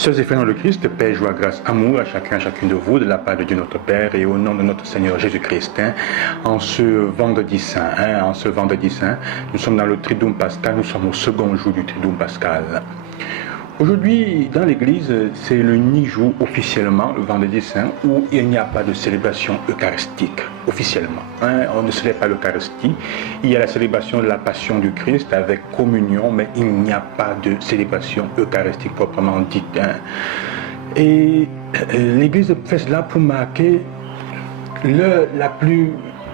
Sœurs et frères dans le Christ, paix, joie, grâce, amour à chacun, à chacune de vous, de la part de Dieu notre Père et au nom de notre Seigneur Jésus-Christ, en ce vendredi saint, nous sommes dans le Triduum Pascal, nous sommes au second jour du Triduum Pascal. Aujourd'hui, dans l'Église, c'est l'unique jour officiellement, le vendredi saint, où il n'y a pas de célébration eucharistique, officiellement. On ne célèbre pas l'Eucharistie. Il y a la célébration de la Passion du Christ avec communion, mais il n'y a pas de célébration eucharistique proprement dite. Et l'Église fait cela pour marquer l'heure la plus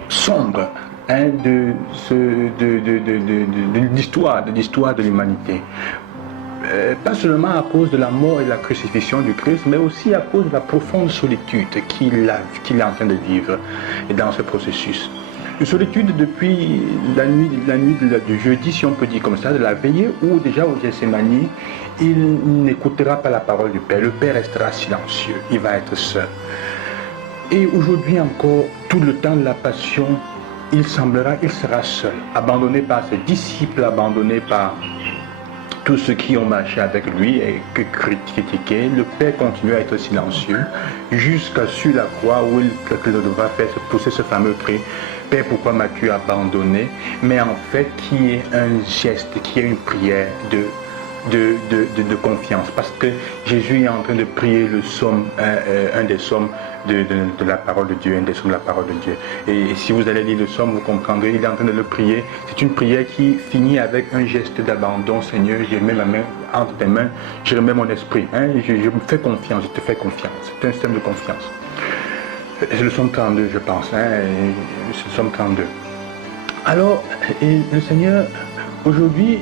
sombre de l'histoire de l'humanité. Pas seulement à cause de la mort et de la crucifixion du Christ, mais aussi à cause de la profonde solitude qu'il est en train de vivre dans ce processus. Une solitude depuis la nuit du jeudi, si on peut dire comme ça, de la veillée, où déjà au Gethsémani, il n'écoutera pas la parole du Père. Le Père restera silencieux, il va être seul. Et aujourd'hui encore, tout le temps de la passion, il sera seul, abandonné par ses disciples, abandonné par tous ceux qui ont marché avec lui et que critiquaient. Le Père continue à être silencieux jusqu'à sur la croix où il devra faire pousser ce fameux cri: Père, pourquoi m'as-tu abandonné? Mais en fait, qui est un geste, qui est une prière de confiance, parce que Jésus est en train de prier le psaume, un des psaumes de la parole de Dieu, un des psaumes de la parole de Dieu. Et si vous allez lire le psaume, vous comprendrez, il est en train de le prier. C'est une prière qui finit avec un geste d'abandon. Seigneur, je mets ma main entre tes mains, je remets mon esprit. Je me fais confiance, je te fais confiance. C'est un système de confiance. C'est le psaume 32, je pense. C'est le psaume 32. Alors, le Seigneur, aujourd'hui,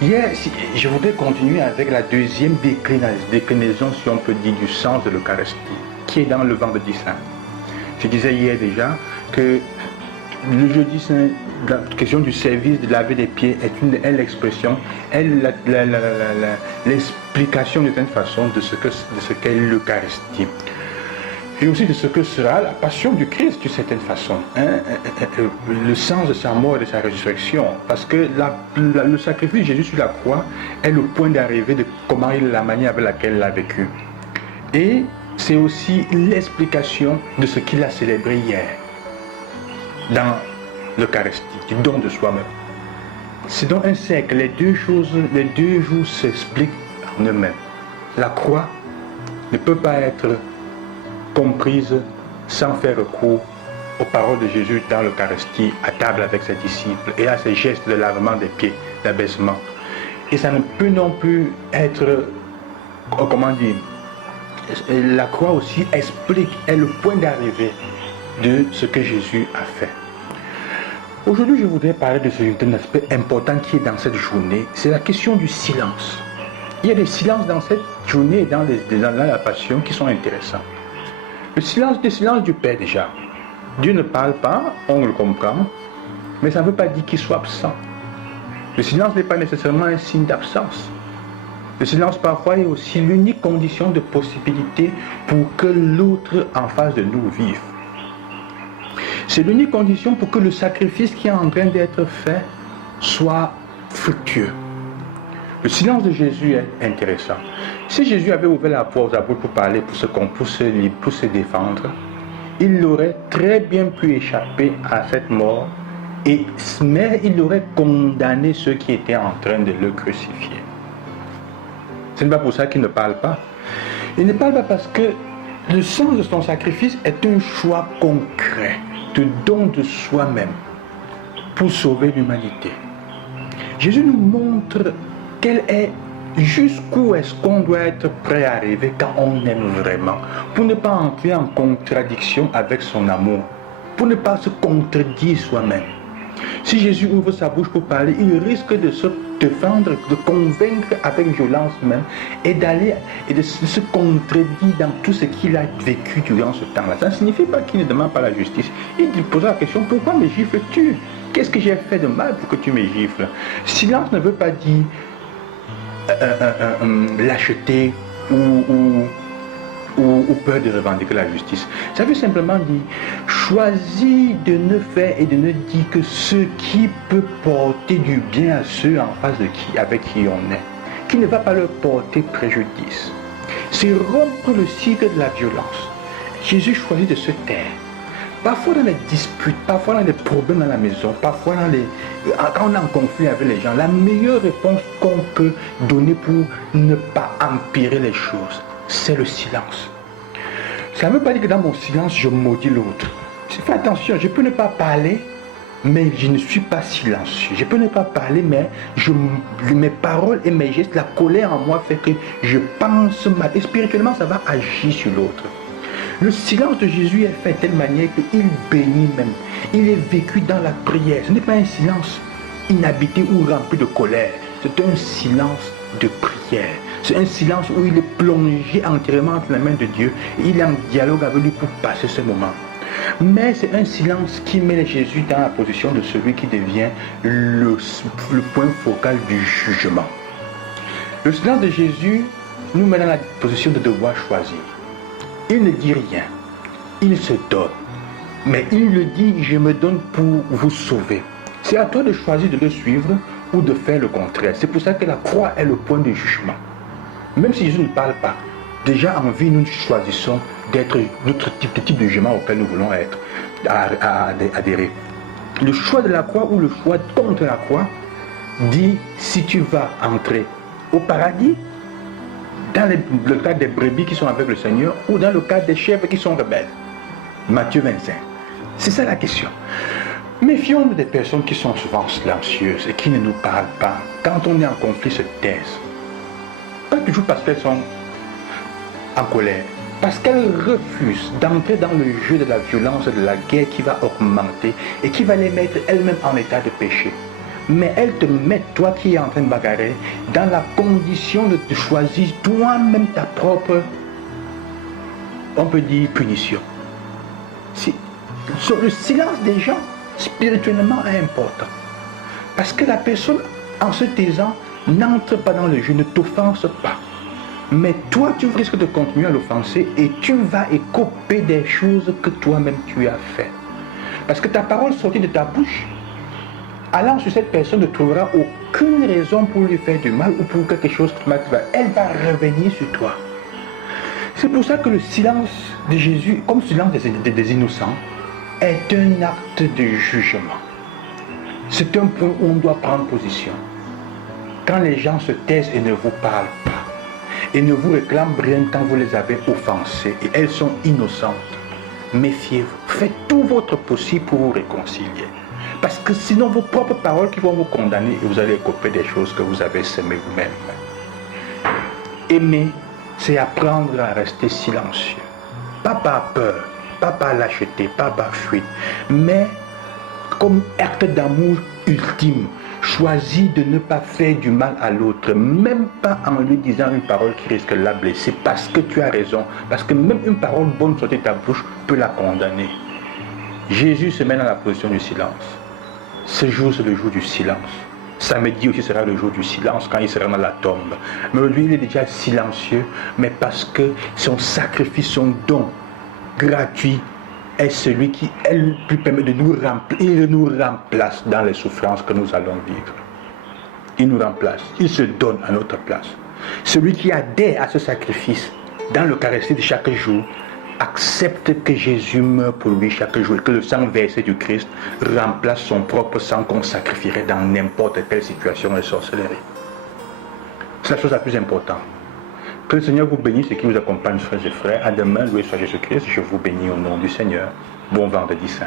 hier, je voudrais continuer avec la deuxième déclinaison, si on peut dire, du sens de l'Eucharistie, qui est dans le vendredi saint. Je disais hier déjà que le jeudi saint, la question du service de laver les pieds est l'expression, l'explication d'une certaine façon de ce qu'est l'Eucharistie. Et aussi de ce que sera la passion du Christ d'une certaine façon, le sens de sa mort et de sa résurrection, parce que le sacrifice de Jésus sur la croix est le point d'arrivée de comment la manière avec laquelle il l'a vécu. Et c'est aussi l'explication de ce qu'il a célébré hier, dans l'Eucharistie, du don de soi-même. C'est dans un cercle, les deux jours s'expliquent en eux-mêmes. La croix ne peut pas être comprise sans faire recours aux paroles de Jésus dans l'Eucharistie, à table avec ses disciples, et à ses gestes de lavement des pieds, d'abaissement. Et ça ne peut non plus être, comment dire, la croix aussi est le point d'arrivée de ce que Jésus a fait. Aujourd'hui, je voudrais parler d'un aspect important qui est dans cette journée, c'est la question du silence. Il y a des silences dans cette journée et dans la passion qui sont intéressants. Le silence du Père déjà. Dieu ne parle pas, on le comprend, mais ça ne veut pas dire qu'il soit absent. Le silence n'est pas nécessairement un signe d'absence. Le silence parfois est aussi l'unique condition de possibilité pour que l'autre en face de nous vive. C'est l'unique condition pour que le sacrifice qui est en train d'être fait soit fructueux. Le silence de Jésus est intéressant. Si Jésus avait ouvert la voix aux apôtres pour parler, pour se défendre, il aurait très bien pu échapper à cette mort, mais il aurait condamné ceux qui étaient en train de le crucifier. Ce n'est pas pour ça qu'il ne parle pas. Il ne parle pas parce que le sens de son sacrifice est un choix concret de don de soi-même pour sauver l'humanité. Jésus nous montre jusqu'où est-ce qu'on doit être prêt à arriver quand on aime vraiment, pour ne pas entrer en contradiction avec son amour, pour ne pas se contredire soi-même. Si Jésus ouvre sa bouche pour parler, il risque de se défendre, de convaincre avec violence même, et de se contredire dans tout ce qu'il a vécu durant ce temps-là. Ça ne signifie pas qu'il ne demande pas la justice. Il pose la question: pourquoi me gifles-tu? Qu'est-ce que j'ai fait de mal pour que tu me gifles? Silence ne veut pas dire lâcheté ou peur de revendiquer la justice. Ça veut simplement dire choisir de ne faire et de ne dire que ce qui peut porter du bien à ceux en face avec qui on est. qui ne va pas leur porter préjudice. C'est rompre le cycle de la violence. Jésus choisit de se taire. Parfois dans les disputes, parfois dans les problèmes dans la maison, parfois quand on est en conflit avec les gens, la meilleure réponse qu'on peut donner pour ne pas empirer les choses, c'est le silence. Ça ne veut pas dire que dans mon silence, je maudis l'autre. Fais attention, je peux ne pas parler, mais je ne suis pas silencieux. Je peux ne pas parler, mais mes paroles et mes gestes, la colère en moi fait que je pense mal. Et spirituellement, ça va agir sur l'autre. Le silence de Jésus est fait de telle manière qu'il bénit même. Il est vécu dans la prière. Ce n'est pas un silence inhabité ou rempli de colère. C'est un silence de prière. C'est un silence où il est plongé entièrement entre les mains de Dieu. Et il est en dialogue avec lui pour passer ce moment. Mais c'est un silence qui met Jésus dans la position de celui qui devient le point focal du jugement. Le silence de Jésus nous met dans la position de devoir choisir. Il ne dit rien, il se donne, mais il le dit, je me donne pour vous sauver. C'est à toi de choisir de le suivre ou de faire le contraire. C'est pour ça que la croix est le point de jugement. Même si Jésus ne parle pas, déjà en vie, nous choisissons d'être notre type de jugement auquel nous voulons être, adhérer. Le choix de la croix ou le choix contre la croix dit si tu vas entrer au paradis, dans le cas des brebis qui sont avec le Seigneur ou dans le cas des chèvres qui sont rebelles. Matthieu 25. C'est ça la question. Méfions-nous des personnes qui sont souvent silencieuses et qui ne nous parlent pas. Quand on est en conflit, se taisent. Pas toujours parce qu'elles sont en colère, parce qu'elles refusent d'entrer dans le jeu de la violence et de la guerre qui va augmenter et qui va les mettre elles-mêmes en état de péché. Mais elles te mettent, toi qui es en train de bagarrer, dans la condition de te choisir toi-même ta propre, on peut dire, punition. Le silence des gens, spirituellement, est important. Parce que la personne, en se taisant, n'entre pas dans le jeu, ne t'offense pas. Mais toi, tu risques de continuer à l'offenser et tu vas écoper des choses que toi-même tu as fait. Parce que ta parole sortie de ta bouche, allant sur cette personne, ne trouvera aucune raison pour lui faire du mal ou pour quelque chose qui va. Elle va revenir sur toi. C'est pour ça que le silence de Jésus, comme le silence des innocents, est un acte de jugement. C'est un point où on doit prendre position. Quand les gens se taisent et ne vous parlent pas, et ne vous réclament rien quand vous les avez offensées, et elles sont innocentes, méfiez-vous. Faites tout votre possible pour vous réconcilier. Parce que sinon, vos propres paroles qui vont vous condamner et vous allez écoper des choses que vous avez semées vous-même. Aimer, c'est apprendre à rester silencieux. Pas par peur, pas par lâcheté, pas par fuite, mais comme acte d'amour ultime. Choisis de ne pas faire du mal à l'autre, même pas en lui disant une parole qui risque de la blesser, parce que tu as raison, parce que même une parole bonne sortie de ta bouche peut la condamner. Jésus se met dans la position du silence. Ce jour, c'est le jour du silence. Samedi aussi sera le jour du silence, quand il sera dans la tombe. Mais lui, il est déjà silencieux, mais parce que son sacrifice, son don gratuit, est celui qui lui permet de nous remplir. Il nous remplace dans les souffrances que nous allons vivre. Il nous remplace. Il se donne à notre place. Celui qui adhère à ce sacrifice dans l'Eucharistie de chaque jour accepte que Jésus meurt pour lui chaque jour et que le sang versé du Christ remplace son propre sang qu'on sacrifierait dans n'importe quelle situation de sorcellerie. C'est la chose la plus importante. Que le Seigneur vous bénisse et qu'il vous accompagne, frères et frères. À demain, loué soit Jésus-Christ. Je vous bénis au nom du Seigneur. Bon vendredi saint.